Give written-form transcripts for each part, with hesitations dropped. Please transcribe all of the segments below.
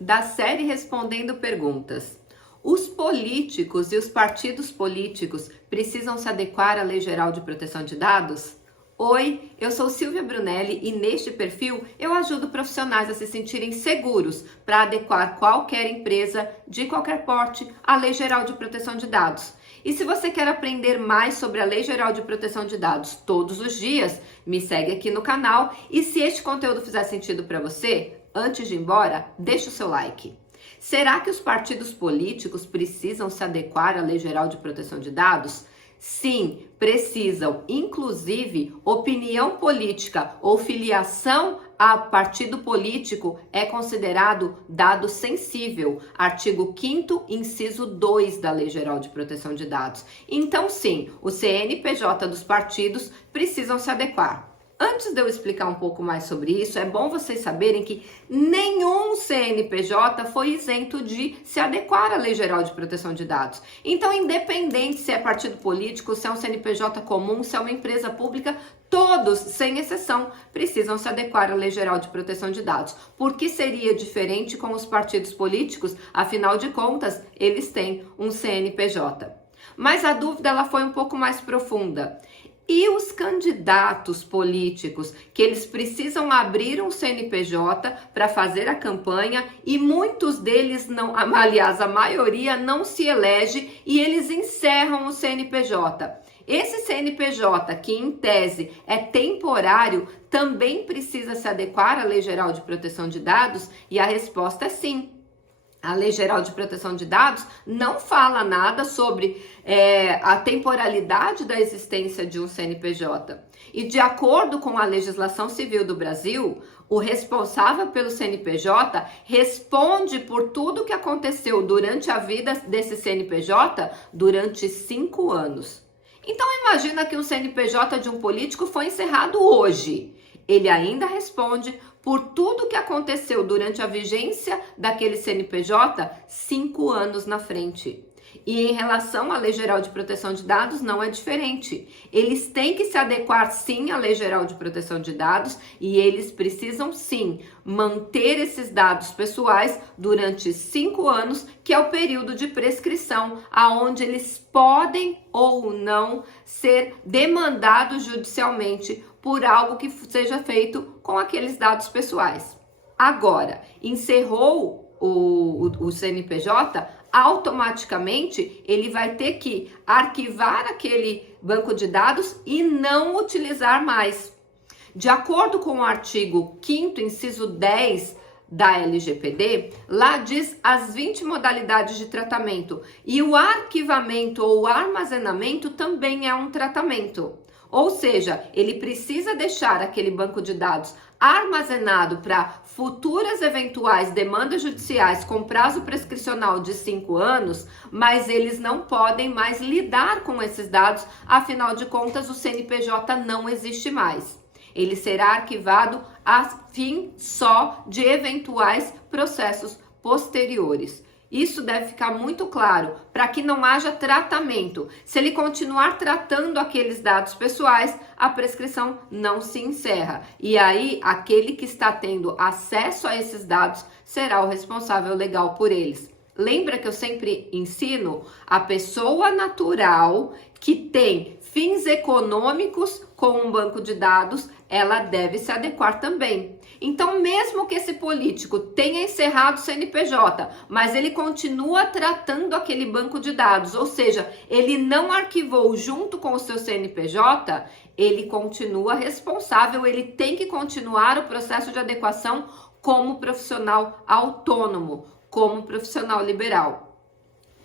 da série Respondendo Perguntas. Os políticos e os partidos políticos precisam se adequar à Lei Geral de Proteção de Dados? Oi, eu sou Silvia Brunelli e neste perfil eu ajudo profissionais a se sentirem seguros para adequar qualquer empresa de qualquer porte à Lei Geral de Proteção de Dados. E se você quer aprender mais sobre a Lei Geral de Proteção de Dados todos os dias, me segue aqui no canal e se este conteúdo fizer sentido para você, antes de ir embora, deixa o seu like. Será que os partidos políticos precisam se adequar à Lei Geral de Proteção de Dados? Sim, precisam. Inclusive, opinião política ou filiação a partido político é considerado dado sensível. Artigo 5º, inciso 2 da Lei Geral de Proteção de Dados. Então, sim, o CNPJ dos partidos precisam se adequar. Antes de eu explicar um pouco mais sobre isso, é bom vocês saberem que nenhum CNPJ foi isento de se adequar à Lei Geral de Proteção de Dados. Então, independente se é partido político, se é um CNPJ comum, se é uma empresa pública, todos, sem exceção, precisam se adequar à Lei Geral de Proteção de Dados. Por que seria diferente com os partidos políticos? Afinal de contas, eles têm um CNPJ. Mas a dúvida ela foi um pouco mais profunda. E os candidatos políticos, que eles precisam abrir um CNPJ para fazer a campanha e muitos deles não, aliás, a maioria não se elege e eles encerram o CNPJ. Esse CNPJ, que em tese é temporário, também precisa se adequar à Lei Geral de Proteção de Dados? E a resposta é sim. A Lei Geral de Proteção de Dados não fala nada sobre a temporalidade da existência de um CNPJ. E de acordo com a legislação civil do Brasil, o responsável pelo CNPJ responde por tudo que aconteceu durante a vida desse CNPJ durante 5 anos. Então imagina que um CNPJ de um político foi encerrado hoje. Ele ainda responde por tudo que aconteceu durante a vigência daquele CNPJ 5 anos na frente. E em relação à Lei Geral de Proteção de Dados, não é diferente. Eles têm que se adequar sim à Lei Geral de Proteção de Dados e eles precisam sim manter esses dados pessoais durante 5 anos, que é o período de prescrição, aonde eles podem ou não ser demandados judicialmente por algo que seja feito com aqueles dados pessoais. Agora, encerrou o CNPJ, automaticamente ele vai ter que arquivar aquele banco de dados e não utilizar mais. De acordo com o artigo 5º, inciso 10 da LGPD, lá diz as 20 modalidades de tratamento e o arquivamento ou armazenamento também é um tratamento. Ou seja, ele precisa deixar aquele banco de dados armazenado para futuras eventuais demandas judiciais com prazo prescricional de 5 anos, mas eles não podem mais lidar com esses dados, afinal de contas o CNPJ não existe mais. Ele será arquivado a fim só de eventuais processos posteriores. Isso deve ficar muito claro para que não haja tratamento. Se ele continuar tratando aqueles dados pessoais, a prescrição não se encerra. E aí, aquele que está tendo acesso a esses dados será o responsável legal por eles. Lembra que eu sempre ensino? A pessoa natural que tem fins econômicos com um banco de dados, ela deve se adequar também. Então, mesmo que esse político tenha encerrado o CNPJ, mas ele continua tratando aquele banco de dados, ou seja, ele não arquivou junto com o seu CNPJ, ele continua responsável, ele tem que continuar o processo de adequação como profissional autônomo, como profissional liberal.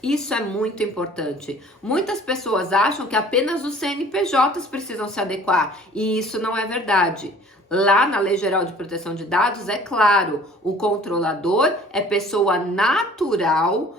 Isso é muito importante. Muitas pessoas acham que apenas os CNPJs precisam se adequar e isso não é verdade. Lá na Lei Geral de Proteção de Dados, é claro, o controlador é pessoa natural,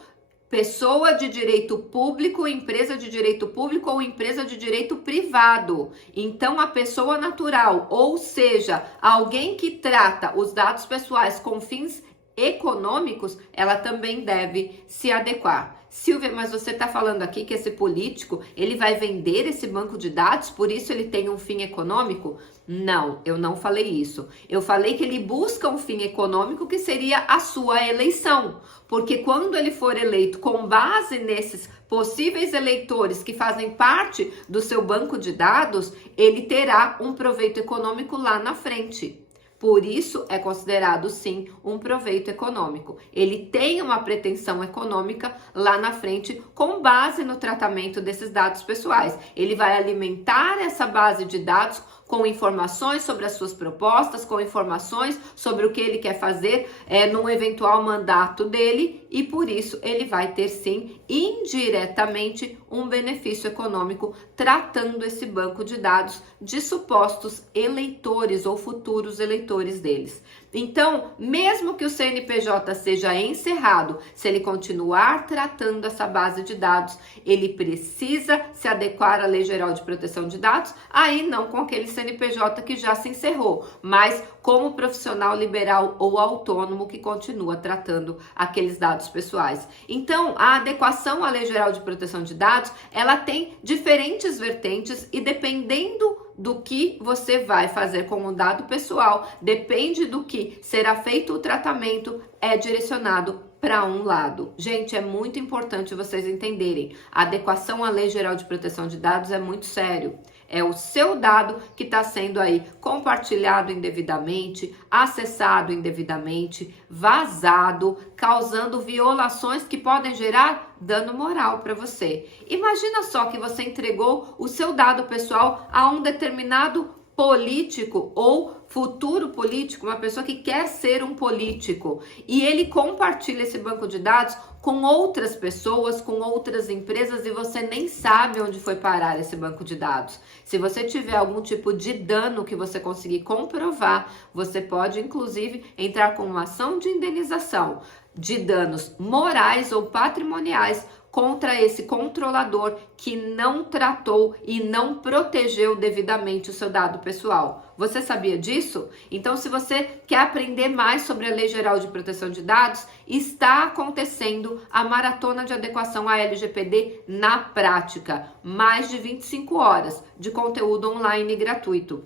pessoa de direito público, empresa de direito público ou empresa de direito privado. Então, a pessoa natural, ou seja, alguém que trata os dados pessoais com fins econômicos, ela também deve se adequar. Silvia, mas você está falando aqui que esse político, ele vai vender esse banco de dados, por isso ele tem um fim econômico? Não, eu não falei isso. Eu falei que ele busca um fim econômico que seria a sua eleição. Porque quando ele for eleito com base nesses possíveis eleitores que fazem parte do seu banco de dados, ele terá um proveito econômico lá na frente. Por isso, é considerado, sim, um proveito econômico. Ele tem uma pretensão econômica lá na frente com base no tratamento desses dados pessoais. Ele vai alimentar essa base de dados com informações sobre as suas propostas, com informações sobre o que ele quer fazer num eventual mandato dele, e por isso ele vai ter, sim, indiretamente um benefício econômico tratando esse banco de dados de supostos eleitores ou futuros eleitores deles. Então, mesmo que o CNPJ seja encerrado, se ele continuar tratando essa base de dados, ele precisa se adequar à Lei Geral de Proteção de Dados, aí não com aquele CNPJ que já se encerrou, mas como profissional liberal ou autônomo que continua tratando aqueles dados pessoais. Então, a adequação à Lei Geral de Proteção de Dados, ela tem diferentes vertentes e dependendo do que você vai fazer com o dado pessoal, depende do que será feito o tratamento, é direcionado para um lado. Gente, é muito importante vocês entenderem. A adequação à Lei Geral de Proteção de Dados é muito sério. É o seu dado que está sendo aí compartilhado indevidamente, acessado indevidamente, vazado, causando violações que podem gerar dano moral para você. Imagina só que você entregou o seu dado pessoal a um determinado político ou futuro político, uma pessoa que quer ser um político, e ele compartilha esse banco de dados com outras pessoas, com outras empresas, e você nem sabe onde foi parar esse banco de dados. Se você tiver algum tipo de dano que você conseguir comprovar, você pode inclusive entrar com uma ação de indenização de danos morais ou patrimoniais contra esse controlador que não tratou e não protegeu devidamente o seu dado pessoal. Você sabia disso? Então, se você quer aprender mais sobre a Lei Geral de Proteção de Dados, está acontecendo a Maratona de Adequação à LGPD na prática. Mais de 25 horas de conteúdo online gratuito,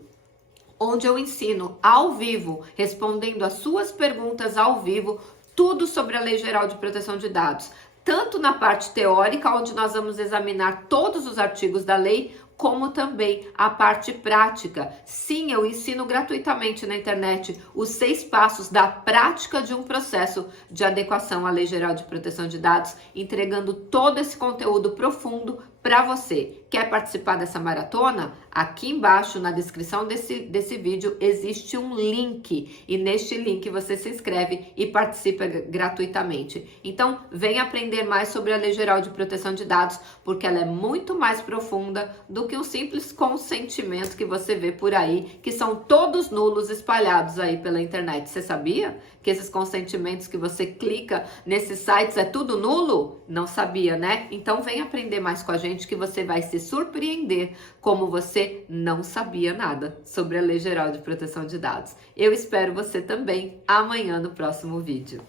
onde eu ensino ao vivo, respondendo as suas perguntas ao vivo, tudo sobre a Lei Geral de Proteção de Dados. Tanto na parte teórica, onde nós vamos examinar todos os artigos da lei, como também a parte prática. Sim, eu ensino gratuitamente na internet os 6 passos da prática de um processo de adequação à Lei Geral de Proteção de Dados, entregando todo esse conteúdo profundo para você. Quer participar dessa maratona? Aqui embaixo, na descrição desse vídeo, existe um link. E neste link você se inscreve e participa gratuitamente. Então, vem aprender mais sobre a Lei Geral de Proteção de Dados, porque ela é muito mais profunda do que um simples consentimento que você vê por aí, que são todos nulos espalhados aí pela internet. Você sabia que esses consentimentos que você clica nesses sites é tudo nulo? Não sabia, né? Então, vem aprender mais com a gente, que você vai se surpreender como você não sabia nada sobre a Lei Geral de Proteção de Dados. Eu espero você também amanhã no próximo vídeo.